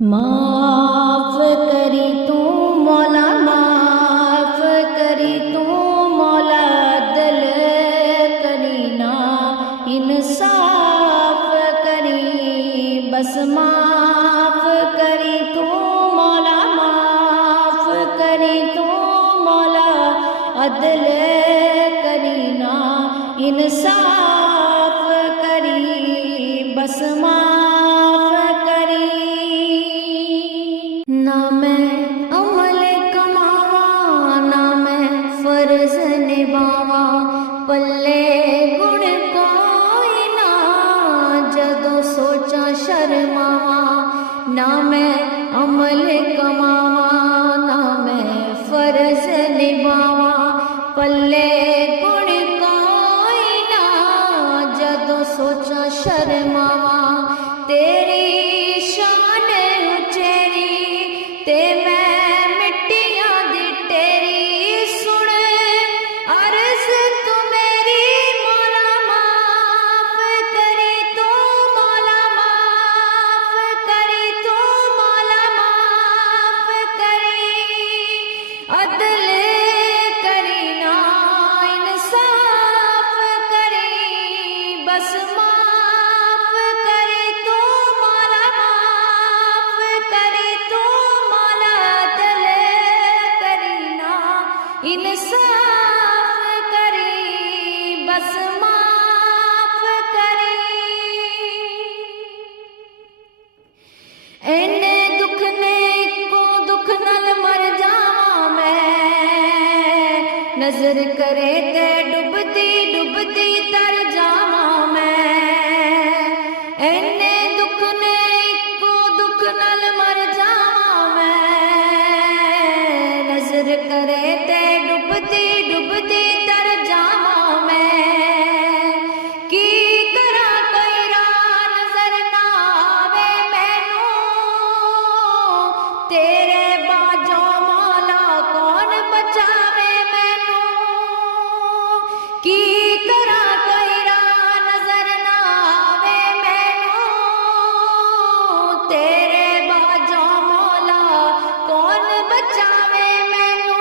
माफ करी तू मौला, माफ करी तू मौला, दिल करी ना इंसाफ करी, बस माफ करी तू मौला, माफ करी तू मौला, अदल करी ना इंसाफ करी, बस माफ करी। ना मैं अमल कमावा, ना मैं फर्ज निभावा, पल्ले गुण कोई ना, जदों सोचा शर्मावा। ना मैं अमल कमावा, ना मैं फर्ज निभावा, पल्ले गुण कोई ना, जदों सोचा शर्मावा। तेरी शान उचेरी ते मैं मिट्टियां दी तेरी, सुन अर्ज तू मेरी मौला, माफ करी तू मौला, माफ करी तू मौला, माफ करी, अदल करी ना इंसाफ करी, बस माफ करी तू मौला, माफ करी तू मौला, अदल करी ना इंसाफ करी, बस माफ करी। इन्ने दुख ने इको दुख नल मर जावां मैं, नजर करे ते डुबदी डुबदी तर जावां मैं। इन्ने दुख ने इको दुख नल मर जावां मैं, नजर करे ते डुबदी डुबदी तर जावां मैं। की करा कोई राह नजर ना आवे मैनू, तेरे बाजो मौला कौन बचावे मैनू। की करा कोई राह नजर ना आवे मैनू, तेरे बाजो मौला कौन बचावे मैनू।